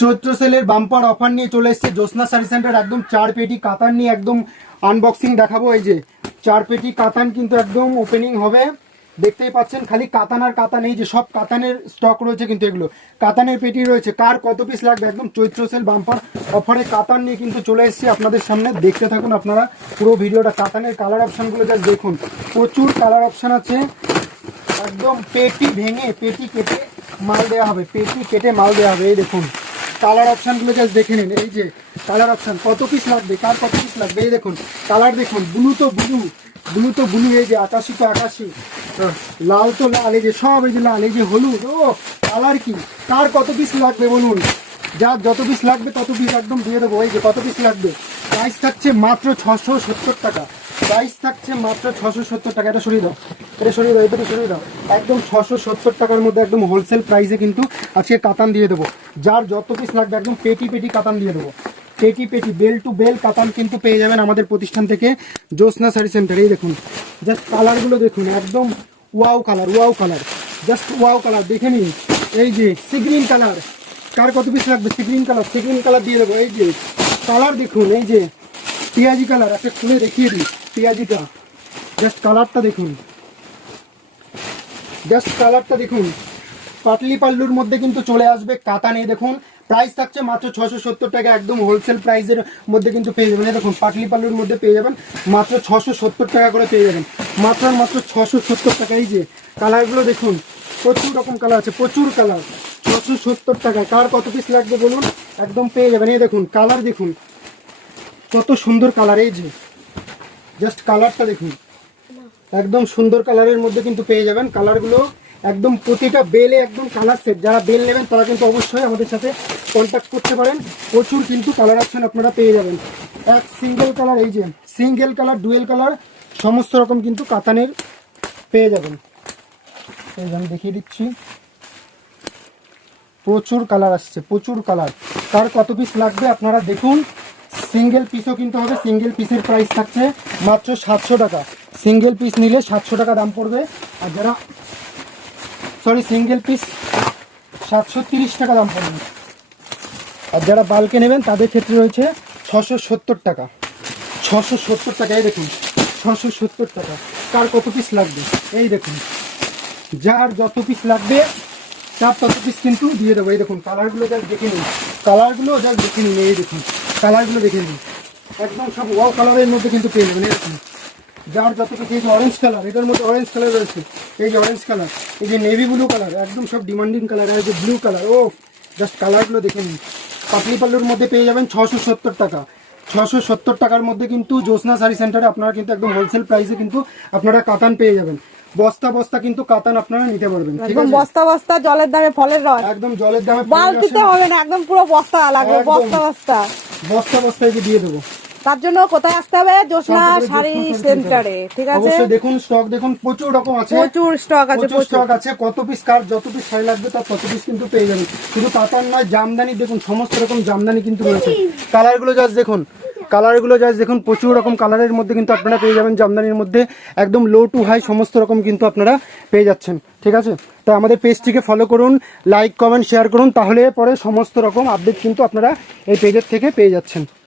চৈত্র সেলের bumper offer নিয়ে চলে এসেছে। জ্যোৎস্না শাড়ি সেন্টার একদম চার পেটি কাতান নিয়ে একদম আনবক্সিং দেখাবো। এই যে চার পেটি কাতান কিন্তু একদম ওপেনিং হবে। দেখতেই পাচ্ছেন, খালি কাতান আর কাতান, এই যে সব কাতানের স্টক রয়েছে কিন্তু এগুলো। কাতানের পেটি রয়েছে। কার কত পিস লাগবে? একদম চৈত্র সেল বাম্পার অফারে কাতান নিয়ে কিন্তু চলে এসেছি আপনাদের সামনে। দেখতে থাকুন আপনারা পুরো ভিডিওটা, কাতানের কালার অপশানগুলো যা দেখুন। প্রচুর কালার অপশান আছে। একদম পেটি ভেঙে, পেটি কেটে মাল দেওয়া হবে। পেটি কেটে মাল দেওয়া হবে, এই দেখুন। কালার অপশানগুলো জাস্ট দেখে নিন। এই যে কালার অপশান কত পিস লাগবে, কার কত পিস লাগবে? এই দেখুন কালার দেখুন ব্লু তো ব্লু ব্লু তো ব্লু এই যে আকাশি তো আকাশি। লাল তো লাল, এই যে সব এই যে লাল, এই যে হলুদ, ও কালার কি? কার কত পিস লাগবে বলুন? যার যত পিস লাগবে তত পিস একদম দিয়ে দেবো। এই যে কত পিস লাগবে? প্রাইস থাকছে মাত্র ছশো সত্তর টাকা। প্রাইস থাকছে মাত্র ছশো সত্তর টাকা। এটা সরিয়ে দাও। দাও একদম ছশো সত্তর টাকার মধ্যে একদম হোলসেল প্রাইসে কিন্তু আজকে কাতান দিয়ে দেবো। যার যত পিস লাগবে, একদম পেটি পেটি কাতান দিয়ে দেবো। পেটি পেটি বেল টু বেল কাতান কিন্তু পেয়ে যাবেন আমাদের প্রতিষ্ঠান থেকে জ্যোৎস্না শাড়ি সেন্টার এই দেখুন জাস্ট কালারগুলো দেখুন, একদম wow colour wow colour just wow colour দেখে নিন। এই যে সি গ্রিন কালার কার কত পিস লাগবে? Sea green colour sea green colour দিয়ে দেবো। এই যে কালার দেখুন, এই যে, পেঁয়াজি কালার একটা খুলে দেখিয়ে দিই, পেঁয়াজিটা। জাস্ট কালারটা দেখুন। জাস্ট কালারটা দেখুন। পাটলি পাল্লুর মধ্যে কিন্তু চলে আসবে কাতা নেই দেখুন। প্রাইস থাকছে মাত্র ছশো সত্তর টাকা, একদম হোলসেল প্রাইসের মধ্যে কিন্তু পেয়ে যাবেন। দেখুন, পাটলি পাল্লুর মধ্যে পেয়ে যাবেন। মাত্র ছশো সত্তর টাকা করে পেয়ে যাবেন। মাত্র মাত্র ছশো সত্তর টাকা। এই যে কালারগুলো দেখুন, প্রচুর রকম কালার আছে, প্রচুর কালার ছশো সত্তর টাকা। কার কত পিস লাগবে বলুন? একদম পেয়ে যাবেন। এই দেখুন কালার দেখুন। কত সুন্দর কালার এই যে। জাস্ট কালারটা দেখুন। একদম সুন্দর কালারের মধ্যে কিন্তু পেয়ে যাবেন। কালারগুলো একদম প্রতিটা বেলে একদম কালার সেট যারা বেল নেবেন, তারা কিন্তু অবশ্যই আমাদের সাথে কন্ট্যাক্ট করতে পারেন। প্রচুর কিন্তু কালার অপশন আপনারা পেয়ে যাবেন। এক সিঙ্গেল কালার এই যে সিঙ্গেল কালার ডুয়েল কালার সমস্ত রকম কিন্তু কাতানের পেয়ে যাবেন। আমি দেখিয়ে দিচ্ছি। প্রচুর কালার আসছে, প্রচুর কালার তার কত পিস লাগবে আপনারা দেখুন। সিঙ্গেল পিসও কিন্তু হবে সিঙ্গেল পিসের প্রাইস থাকছে মাত্র সাতশো টাকা। সিঙ্গেল পিস নিলে সাতশো টাকা দাম পড়বে। আর যারা সরি সিঙ্গেল পিস সাতশো তিরিশ টাকা দাম পড়বে। আর যারা বালকে নেবেন, তাদের ক্ষেত্রে রয়েছে ছশো সত্তর টাকা। ছশো সত্তর টাকা এই দেখুন, ছশো সত্তর টাকা। কার কত পিস লাগবে? এই দেখুন, যার যত পিস লাগবে, তার তত পিস কিন্তু দিয়ে দেবো। এই দেখুন কালারগুলো যা দেখে নিন। কালারগুলো যা দেখে নিন। এই দেখুন কালারগুলো দেখে নিন। একদম সব ওয়াও কালারের মধ্যে কিন্তু পেয়ে যাবেন। দেখুন যার যত পিস এই যে অরেঞ্জ কালার এটার মধ্যে অরেঞ্জ কালার রয়েছে। এই যে অরেঞ্জ কালার এই যে নেভি ব্লু কালার একদম সব ডিমান্ডিং কালার আর যে ব্লু কালার ও জাস্ট কালারগুলো দেখে নিন। পাতলি পাল্লুর মধ্যে পেয়ে যাবেন ছশো সত্তর টাকা। ছশো সত্তর টাকার মধ্যে কিন্তু জ্যোৎস্না শাড়ি সেন্টারে আপনারা কিন্তু একদম হোলসেল প্রাইসে কিন্তু আপনারা কাতান পেয়ে যাবেন। বস্তা বস্তা কিন্তু কাতান আপনারা নিতে পারবেন ঠিক আছে? বস্তা বস্তা জলের দামে ফলের রস। একদম জলের দামে বালতিতে হবে না একদম পুরো বস্তা লাগবে। বস্তা বস্তা। বস্তা বস্তায় দিয়ে দেবো। তার জন্য কোথায় আসতে হবে? জোসনা শাড়ি সেন্টারে ঠিক আছে? অবশ্যই দেখুন স্টক দেখুন প্রচুর রকম আছে। প্রচুর স্টক আছে প্রচুর স্টক আছে কত পিস কার যত পিস শাড়ি লাগবে তার তত পিস কিন্তু পেয়ে যাবেন। শুধু কাতান নয় জামদানি দেখুন সমস্ত রকম জামদানি কিন্তু রয়েছে। কালারগুলো জাস্ট দেখুন কালারগুলো জাস্ট দেখুন প্রচুর রকম কালারের মধ্যে কিন্তু আপনারা পেয়ে যাবেন জামদানির মধ্যে। একদম লো টু হাই সমস্ত রকম কিন্তু আপনারা পেয়ে যাচ্ছেন ঠিক আছে? তো আমাদের পেজটিকে ফলো করুন লাইক কমেন্ট শেয়ার করুন তাহলে পরে সমস্ত রকম আপডেট কিন্তু আপনারা এই পেজের থেকে পেয়ে যাচ্ছেন।